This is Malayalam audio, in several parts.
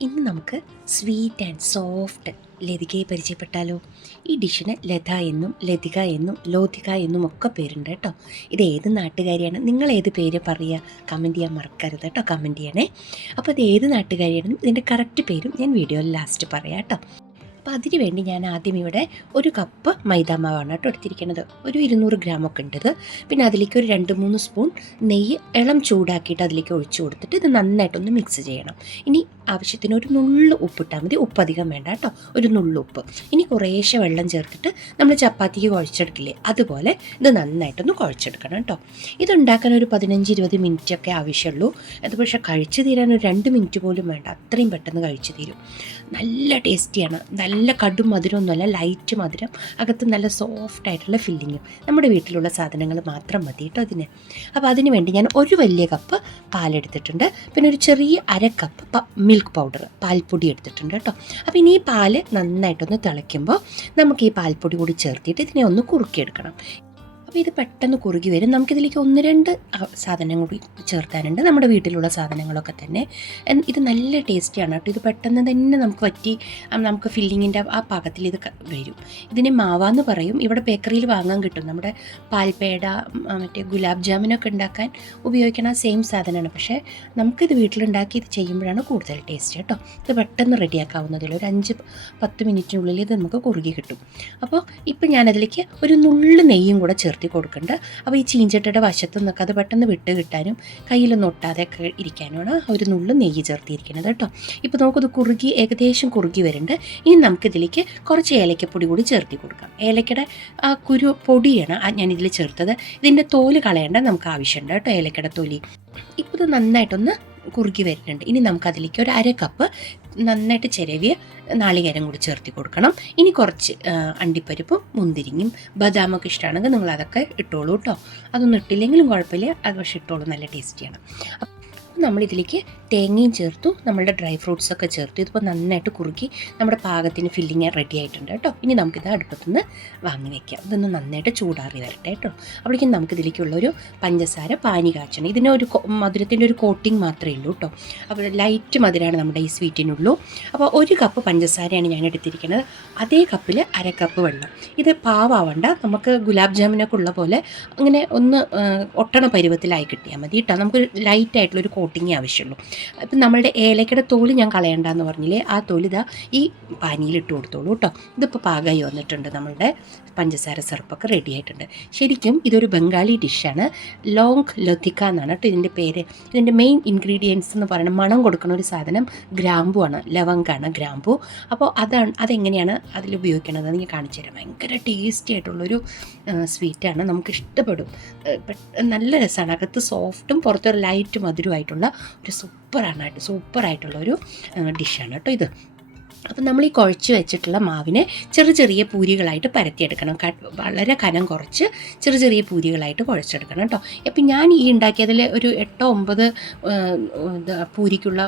ഇന്ന് നമുക്ക് സ്വീറ്റ് ആൻഡ് സോഫ്റ്റ് ലതികയെ പരിചയപ്പെട്ടാലോ? ഈ ഡിഷിന് ലത എന്നും ലതിക എന്നും ലോതിക എന്നും ഒക്കെ പേരുണ്ട് കേട്ടോ. ഇത് ഏത് നാട്ടുകാരിയാണ്? നിങ്ങൾ ഏത് പേര് പറയുക? കമന്റ് ചെയ്യാൻ മറക്കരുത് കേട്ടോ കമന്റ് ചെയ്യണേ. അപ്പോൾ ഇത് ഏത് നാട്ടുകാരിയാണെന്നും ഇതിന്റെ കറക്റ്റ് പേരും ഞാൻ വീഡിയോയിൽ ലാസ്റ്റ് പറയാം കേട്ടോ. അപ്പോൾ അതിന് വേണ്ടി ഞാൻ ആദ്യം ഇവിടെ ഒരു കപ്പ് മൈദാമാവാണ് കേട്ടോ എടുത്തിരിക്കുന്നത്. ഒരു ഇരുന്നൂറ് ഗ്രാമൊക്കെ ഉണ്ടത്. പിന്നെ അതിലേക്ക് ഒരു രണ്ട് മൂന്ന് സ്പൂൺ നെയ്യ് ഇളം ചൂടാക്കിയിട്ട് അതിലേക്ക് ഒഴിച്ചു കൊടുത്തിട്ട് ഇത് നന്നായിട്ടൊന്ന് മിക്സ് ചെയ്യണം. ഇനി ആവശ്യത്തിന് ഒരു നുള്ളു ഉപ്പിട്ടാൽ മതി. ഉപ്പ് അധികം വേണ്ട കേട്ടോ. ഒരു നുള്ളു ഉപ്പ്. ഇനി കുറേശ്ശെ വെള്ളം ചേർത്തിട്ട് നമ്മൾ ചപ്പാത്തിക്ക് കുഴച്ചെടുക്കില്ലേ? അതുപോലെ ഇത് നന്നായിട്ടൊന്ന് കുഴച്ചെടുക്കണം കേട്ടോ. ഇത് ഉണ്ടാക്കാൻ ഒരു പതിനഞ്ച് ഇരുപത് മിനിറ്റ് ഒക്കെ ആവശ്യമുള്ളൂ അത് പക്ഷേ കഴിച്ചു തീരാൻ ഒരു രണ്ട് മിനിറ്റ് പോലും വേണ്ട. അത്രയും പെട്ടെന്ന് കഴിച്ചു തീരും. നല്ല ടേസ്റ്റിയാണ് നല്ല കടും മധുരമൊന്നുമല്ല ലൈറ്റ് മധുരം അകത്ത് നല്ല സോഫ്റ്റ് ആയിട്ടുള്ള ഫില്ലിങ്ങും നമ്മുടെ വീട്ടിലുള്ള സാധനങ്ങൾ മാത്രം മതി കേട്ടോ അതിന്. അപ്പോൾ അതിന് വേണ്ടി ഞാൻ ഒരു വലിയ കപ്പ് പാലെടുത്തിട്ടുണ്ട്. പിന്നെ ഒരു ചെറിയ അര കപ്പ് മിൽക്ക് പൗഡർ പാൽപ്പൊടി എടുത്തിട്ടുണ്ട് കേട്ടോ. അപ്പോൾ ഇനി ഈ പാൽ നന്നായിട്ടൊന്ന് തിളയ്ക്കുമ്പോൾ നമുക്ക് ഈ പാൽപ്പൊടി കൂടി ചേർത്തിട്ട് ഇതിനെ ഒന്ന് കുറുക്കിയെടുക്കണം. അപ്പോൾ ഇത് പെട്ടെന്ന് കുറുകി വരും. നമുക്കിതിലേക്ക് ഒന്ന് രണ്ട് സാധനം കൂടി ചേർക്കാനുണ്ട്. നമ്മുടെ വീട്ടിലുള്ള സാധനങ്ങളൊക്കെ തന്നെ. ഇത് നല്ല ടേസ്റ്റിയാണ് കേട്ടോ. ഇത് പെട്ടെന്ന് തന്നെ നമുക്ക് പറ്റി നമുക്ക് ഫില്ലിങ്ങിന്റെ ആ പാകത്തിൽ ഇത് വരും. ഇതിനെ മാവാന്ന് പറയും. ഇവിടെ ബേക്കറിയിൽ വാങ്ങാൻ കിട്ടും. നമ്മുടെ പാൽപേട മറ്റേ ഗുലാബ് ജാമുനൊക്കെ ഉണ്ടാക്കാൻ ഉപയോഗിക്കുന്ന സെയിം സാധനമാണ്. പക്ഷേ നമുക്കിത് വീട്ടിലുണ്ടാക്കി ഇത് ചെയ്യുമ്പോഴാണ് കൂടുതൽ ടേസ്റ്റ് കേട്ടോ. ഇത് പെട്ടെന്ന് റെഡിയാക്കാവുന്നതിൽ ഒരു അഞ്ച് പത്ത് മിനിറ്റിനുള്ളിൽ ഇത് നമുക്ക് കുറുകി കിട്ടും. അപ്പോൾ ഇപ്പം ഞാനതിലേക്ക് ഒരു നുള്ളു നെയ്യും കൂടെ കൊടുക്കുന്നുണ്ട് അപ്പോൾ ഈ ചീഞ്ചട്ടിയുടെ വശത്തു നിന്നൊക്കെ അത് പെട്ടെന്ന് വിട്ട് കിട്ടാനും കയ്യിലൊന്നും ഒട്ടാതെയൊക്കെ ഇരിക്കാനുമാണ് ആ ഒരു നുള്ളു നെയ്യ് ചേർത്തിരിക്കുന്നത് കേട്ടോ. ഇപ്പോൾ നമുക്കത് കുറുകി ഏകദേശം കുറുകി വരുന്നുണ്ട് ഇനി നമുക്കിതിലേക്ക് കുറച്ച് ഏലക്കപ്പൊടി കൂടി ചേർത്തി കൊടുക്കാം. ഏലക്കയുടെ ആ കുരു പൊടിയാണ് ഞാനിതിൽ ചേർത്തത്. ഇതിന്റെ തോൽ കളയേണ്ട നമുക്ക് ആവശ്യമുണ്ട് കേട്ടോ ഏലക്കയുടെ തൊലി. ഇപ്പോൾ ഇത് നന്നായിട്ടൊന്ന് കുറുകി വരുന്നുണ്ട്. ഇനി നമുക്കതിലേക്ക് ഒരു അര കപ്പ് നന്നായിട്ട് ചിരവിയ നാളികേരം കൂടി ചേർത്തി കൊടുക്കണം. ഇനി കുറച്ച് അണ്ടിപ്പരിപ്പും മുന്തിരിങ്ങയും ബദാമൊക്കെ ഇഷ്ടമാണെങ്കിൽ നിങ്ങൾ അതൊക്കെ ഇട്ടോളൂ കേട്ടോ അതൊന്നും ഇട്ടില്ലെങ്കിലും കുഴപ്പമില്ല. അത് പക്ഷേ ഇട്ടോളൂ. നല്ല ടേസ്റ്റിയാണ് അപ്പം നമ്മളിതിലേക്ക് തേങ്ങയും ചേർത്തു നമ്മളുടെ ഡ്രൈ ഫ്രൂട്ട്സ് ഒക്കെ ചേർത്തു. ഇതിപ്പോൾ നന്നായിട്ട് കുറുക്കി നമ്മുടെ പാകത്തിന് ഫില്ലിങ് റെഡി ആയിട്ടുണ്ട് കേട്ടോ. ഇനി നമുക്കിത് അടുപ്പത്തുനിന്ന് വാങ്ങി വെക്കാം. ഇതൊന്ന് നന്നായിട്ട് ചൂടാറി വരട്ടെ കേട്ടോ. അപ്പോഴേക്കും നമുക്കിതിലേക്കുള്ളൊരു പഞ്ചസാര പാനി കാച്ചണം. ഇതിന് ഒരു മധുരത്തിന്റെ ഒരു കോട്ടിങ് മാത്രമേ ഉള്ളൂ കേട്ടോ. അപ്പോൾ ലൈറ്റ് മധുരമാണ് നമ്മുടെ ഈ സ്വീറ്റിനുള്ളൂ അപ്പോൾ ഒരു കപ്പ് പഞ്ചസാരയാണ് ഞാൻ എടുത്തിരിക്കുന്നത്. അതേ കപ്പിൽ അര കപ്പ് വെള്ളം. ഇത് പാവാവണ്ട. നമുക്ക് ഗുലാബ് ജാമിനൊക്കെ ഉള്ള പോലെ അങ്ങനെ ഒന്ന് ഒട്ടണ പരുവത്തിലായി കിട്ടിയാൽ മതി കേട്ടോ. നമുക്ക് ലൈറ്റ് ആയിട്ടുള്ളൊരു കോട്ടിങ്ങേ ആവശ്യമുള്ളൂ. അപ്പം നമ്മളുടെ ഏലക്കയുടെ തോൽ ഞാൻ കളയണ്ടെന്ന് പറഞ്ഞില്ലേ? ആ തോൽ ഇതാ ഈ പാനിയിലിട്ട് കൊടുത്തോളൂ കേട്ടോ. ഇതിപ്പോൾ പാകമായി വന്നിട്ടുണ്ട് നമ്മളുടെ പഞ്ചസാര സിറപ്പൊക്കെ റെഡി ആയിട്ടുണ്ട്. ശരിക്കും ഇതൊരു ബംഗാളി ഡിഷാണ്. ലോങ് ലതിക്ക എന്നാണ് കേട്ടോ ഇതിന്റെ പേര്. ഇതിന്റെ മെയിൻ ഇൻഗ്രീഡിയൻസ് എന്ന് പറയുന്നത് മണം കൊടുക്കുന്ന ഒരു സാധനം ഗ്രാമ്പു ആണ്. ലവങ്കാണ് ഗ്രാമ്പു. അപ്പോൾ അതാണ് അതെങ്ങനെയാണ് അതിൽ ഉപയോഗിക്കുന്നത് എന്ന് ഞാൻ കാണിച്ചു തരാം. ഭയങ്കര ടേസ്റ്റി ആയിട്ടുള്ളൊരു സ്വീറ്റാണ് നമുക്ക് ഇഷ്ടപ്പെടും നല്ല രസമാണ്. അകത്ത് സോഫ്റ്റും പുറത്തൊരു ലൈറ്റ് മധുരമായിട്ടുള്ള ഒരു സൂപ്പറാണ് സൂപ്പറായിട്ടുള്ള ഒരു ഡിഷാണ് കേട്ടോ ഇത്. അപ്പം നമ്മൾ ഈ കുഴച്ച് വെച്ചിട്ടുള്ള മാവിനെ ചെറിയ ചെറിയ പൂരികളായിട്ട് പരത്തിയെടുക്കണം. വളരെ കനം കുറച്ച് ചെറിയ ചെറിയ പൂരികളായിട്ട് കുഴച്ചെടുക്കണം കേട്ടോ. അപ്പം ഞാൻ ഈ ഉണ്ടാക്കിയതിൽ ഒരു എട്ടോ ഒമ്പത് പൂരിക്കുള്ള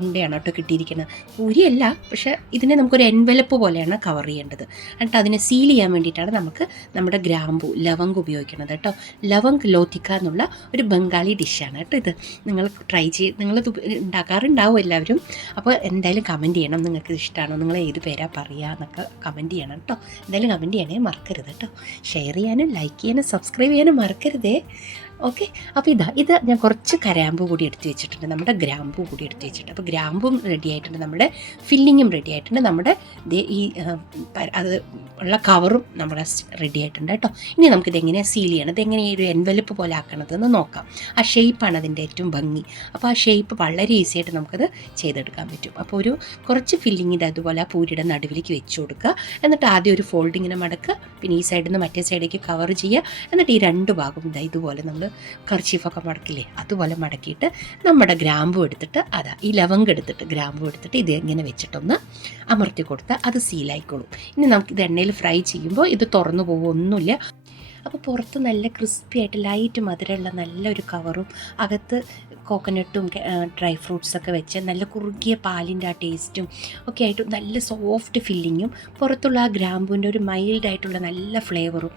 ഉണ്ടയാണ് കേട്ടോ കിട്ടിയിരിക്കുന്നത്. പൂരിയല്ല പക്ഷെ ഇതിനെ നമുക്കൊരു എൻവലപ്പ് പോലെയാണ് കവർ ചെയ്യേണ്ടത്. എന്നിട്ട് അതിനെ സീൽ ചെയ്യാൻ വേണ്ടിയിട്ടാണ് നമുക്ക് നമ്മുടെ ഗ്രാമ്പു ലവങ്ക് ഉപയോഗിക്കുന്നത് കേട്ടോ. ലവങ്ക് ലോത്തിക്ക എന്നുള്ള ഒരു ബംഗാളി ഡിഷാണ് കേട്ടോ ഇത്. നിങ്ങൾ ട്രൈ ചെയ്ത് നിങ്ങളിത് ഉണ്ടാക്കാറുണ്ടാവും എല്ലാവരും. അപ്പോൾ എന്തായാലും കമന്റ് ചെയ്യണം. നിങ്ങൾക്ക് ഇത് ഇഷ്ടമാണോ നിങ്ങൾ ഏത് പേരാ പറയുക എന്നൊക്കെ കമന്റ് ചെയ്യണം കേട്ടോ എന്തായാലും കമന്റ് ചെയ്യണേ മറക്കരുത് കേട്ടോ ഷെയർ ചെയ്യാനും ലൈക്ക് ചെയ്യാനും സബ്സ്ക്രൈബ് ചെയ്യാനും മറക്കരുതേ. ഓക്കെ അപ്പോൾ ഇതാ ഇത് ഞാൻ കുറച്ച് കരാമ്പ് കൂടി എടുത്ത് വെച്ചിട്ടുണ്ട്. നമ്മുടെ ഗ്രാമ്പു കൂടി എടുത്ത് വെച്ചിട്ടുണ്ട്. അപ്പോൾ ഗ്രാമ്പും റെഡി ആയിട്ടുണ്ട്. നമ്മുടെ ഫില്ലിങ്ങും റെഡി ആയിട്ടുണ്ട്. നമ്മുടെ ഈ അത് ഉള്ള കവറും നമ്മുടെ റെഡി ആയിട്ടുണ്ട് കേട്ടോ. ഇനി നമുക്കിത് എങ്ങനെയാണ് സീൽ ചെയ്യണം? ഇത് എങ്ങനെ ഒരു എൻവലപ്പ് പോലെ ആക്കണതെന്ന് നോക്കാം. ആ ഷേപ്പാണ് അതിന്റെ ഏറ്റവും ഭംഗി. അപ്പോൾ ആ ഷേപ്പ് വളരെ ഈസി ആയിട്ട് നമുക്കത് ചെയ്തെടുക്കാൻ പറ്റും. അപ്പോൾ ഒരു കുറച്ച് ഫില്ലിങ് ഇത് അതുപോലെ ആ പൂരിയുടെ നടുവിലേക്ക് വെച്ച് കൊടുക്കുക. എന്നിട്ട് ആദ്യം ഒരു ഫോൾഡ് ഇങ്ങനെ മടക്കുക. പിന്നെ ഈ സൈഡിൽ നിന്ന് മറ്റേ സൈഡിലേക്ക് കവർ ചെയ്യുക. എന്നിട്ട് ഈ രണ്ട് ഭാഗം ഇതാ ഇതുപോലെ നമ്മൾ കർച്ചീഫൊക്കെ മടക്കില്ലേ? അതുപോലെ മടക്കിയിട്ട് നമ്മുടെ ഗ്രാമ്പു എടുത്തിട്ട് അതാ ഈ ലവങ്ക എടുത്തിട്ട് ഗ്രാമ്പു എടുത്തിട്ട് ഇത് ഇങ്ങനെ വെച്ചിട്ടൊന്ന് അമർത്തി കൊടുത്താൽ അത് സീലായിക്കോളും. ഇനി നമുക്ക് ഇത് എണ്ണയിൽ ഫ്രൈ ചെയ്യുമ്പോൾ ഇത് തുറന്നു പോകുമൊന്നുമില്ല അപ്പോൾ പുറത്ത് നല്ല ക്രിസ്പി ആയിട്ട് ലൈറ്റ് മധുരമുള്ള നല്ലൊരു കവറും അകത്ത് കോക്കനട്ടും ഡ്രൈ ഫ്രൂട്ട്സൊക്കെ വെച്ച് നല്ല കുറുകിയ പാലിന്റെ ആ ടേസ്റ്റും ഒക്കെ ആയിട്ട് നല്ല സോഫ്റ്റ് ഫില്ലിങ്ങും പുറത്തുള്ള ആ ഗ്രാമ്പുവിന്റെ ഒരു മൈൽഡായിട്ടുള്ള നല്ല ഫ്ലേവറും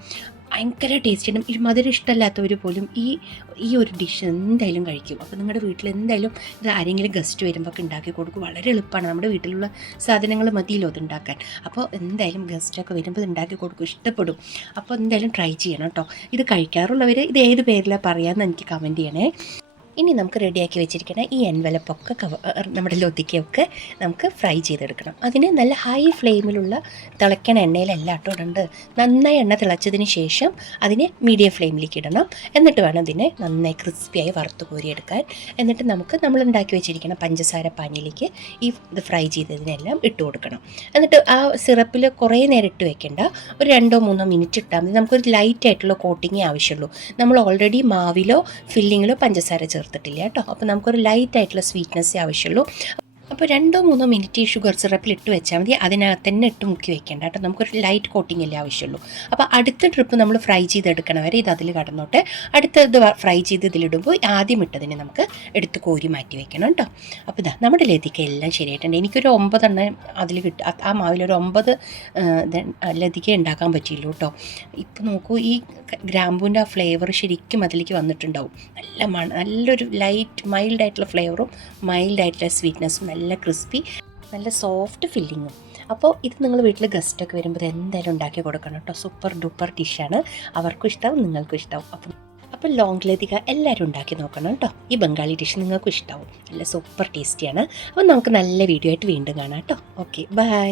ഭയങ്കര ടേസ്റ്റിനും ഈ മധുരം ഇഷ്ടമല്ലാത്തവർ പോലും ഈ ഈ ഒരു ഡിഷ് എന്തായാലും കഴിക്കും. അപ്പോൾ നിങ്ങളുടെ വീട്ടിൽ എന്തായാലും ഇത് ആരെങ്കിലും ഗസ്റ്റ് വരുമ്പോൾ ഒക്കെ ഉണ്ടാക്കി കൊടുക്കും. വളരെ എളുപ്പമാണ് നമ്മുടെ വീട്ടിലുള്ള സാധനങ്ങൾ മതിയല്ലോ അത് ഉണ്ടാക്കാൻ അപ്പോൾ എന്തായാലും ഗസ്റ്റൊക്കെ വരുമ്പോൾ ഉണ്ടാക്കി കൊടുക്കും. ഇഷ്ടപ്പെടും. അപ്പോൾ എന്തായാലും ട്രൈ ചെയ്യണം കേട്ടോ ഇത് കഴിക്കാറുള്ളവർ ഇത് ഏത് പേരിലാണ് പറയാമെന്ന് എനിക്ക് കമന്റ് ചെയ്യണേ. ഇനി നമുക്ക് റെഡിയാക്കി വെച്ചിരിക്കുന്ന ഈ എൻവലപ്പൊക്കെ കവ നമ്മുടെ ലൊതിക്കൊക്കെ നമുക്ക് ഫ്രൈ ചെയ്തെടുക്കണം. അതിന് നല്ല ഹൈ ഫ്ലെയിമിലുള്ള തിളയ്ക്കണ എണ്ണയിലല്ല കേട്ടോ നന്നായി എണ്ണ തിളച്ചതിന് ശേഷം അതിനെ മീഡിയം ഫ്ലെയിമിലേക്ക് ഇടണം. എന്നിട്ട് വേണം അതിനെ നന്നായി ക്രിസ്പിയായി വറുത്ത് കോരിയെടുക്കാൻ. എന്നിട്ട് നമുക്ക് നമ്മൾ ഉണ്ടാക്കി വെച്ചിരിക്കുന്ന പഞ്ചസാര പാനിയിലേക്ക് ഈ ഇത് ഫ്രൈ ചെയ്തതിനെല്ലാം ഇട്ട് കൊടുക്കണം. എന്നിട്ട് ആ സിറപ്പിൽ കുറേ നേരം ഇട്ട് വെക്കേണ്ട. ഒരു രണ്ടോ മൂന്നോ മിനിറ്റ് ഇട്ടാൽ മതി. നമുക്കൊരു ലൈറ്റ് ആയിട്ടുള്ള കോട്ടിങ്ങേ ആവശ്യമുള്ളൂ. നമ്മൾ ഓൾറെഡി മാവിലോ ഫില്ലിങ്ങിലോ പഞ്ചസാര ചേർത്തിട്ടില്ല കേട്ടോ. അപ്പോൾ നമുക്കൊരു ലൈറ്റ് ആയിട്ടുള്ള സ്വീറ്റ്നെസ്സേ ആവശ്യമുള്ളൂ. അപ്പോൾ രണ്ടോ മൂന്നോ മിനിറ്റ് ഈ ഷുഗർ സിറപ്പിൽ ഇട്ട് വെച്ചാൽ മതി. അതിനകത്ത് തന്നെ ഇട്ട് മുക്കി വെക്കേണ്ട കേട്ടോ. നമുക്കൊരു ലൈറ്റ് കോട്ടിംഗ് അല്ലേ ആവശ്യമുള്ളൂ. അപ്പോൾ അടുത്ത ട്രിപ്പ് നമ്മൾ ഫ്രൈ ചെയ്തെടുക്കണ വരെ ഇത് അതിൽ കടന്നോട്ടെ. അടുത്ത ഇത് ഫ്രൈ ചെയ്ത് ഇതിലിടുമ്പോൾ ആദ്യം ഇട്ടതിനെ നമുക്ക് എടുത്ത് കോരി മാറ്റി വെക്കണം കേട്ടോ. അപ്പോൾ ഇതാ നമ്മുടെ ലതിക്ക എല്ലാം ശരിയായിട്ടുണ്ട്. എനിക്കൊരു ഒമ്പതെണ്ണം അതിൽ കിട്ടും ആ- മാവിലൊരു ഒമ്പത് ലതിക്ക ലതിക ഉണ്ടാക്കാൻ പറ്റിയുള്ളൂ കേട്ടോ. ഇപ്പോൾ നോക്കൂ ഈ ഗ്രാമ്പൂവിന്റെ ആ ഫ്ലേവർ ശരിക്കും അതിലേക്ക് വന്നിട്ടുണ്ടാവും. നല്ല മണ നല്ലൊരു ലൈറ്റ് മൈൽഡായിട്ടുള്ള ഫ്ലേവറും മൈൽഡായിട്ടുള്ള സ്വീറ്റ്നെസ്സും നല്ല ക്രിസ്പി നല്ല സോഫ്റ്റ് ഫില്ലിങ്ങും. അപ്പോൾ ഇത് നിങ്ങൾ വീട്ടിൽ ഗസ്റ്റൊക്കെ വരുമ്പോൾ എന്തായാലും ഉണ്ടാക്കി കൊടുക്കണം കേട്ടോ. സൂപ്പർ ഡൂപ്പർ ഡിഷാണ്. അവർക്കും ഇഷ്ടമാവും നിങ്ങൾക്കും ഇഷ്ടമാവും അപ്പം അപ്പോൾ ലോങ് ലതിക എല്ലാവരും ഉണ്ടാക്കി നോക്കണം കേട്ടോ. ഈ ബംഗാളി ഡിഷ് നിങ്ങൾക്കും ഇഷ്ടമാവും നല്ല സൂപ്പർ ടേസ്റ്റിയാണ്. അപ്പോൾ നമുക്ക് നല്ല വീഡിയോ ആയിട്ട് വീണ്ടും കാണാം കേട്ടോ. Okay bye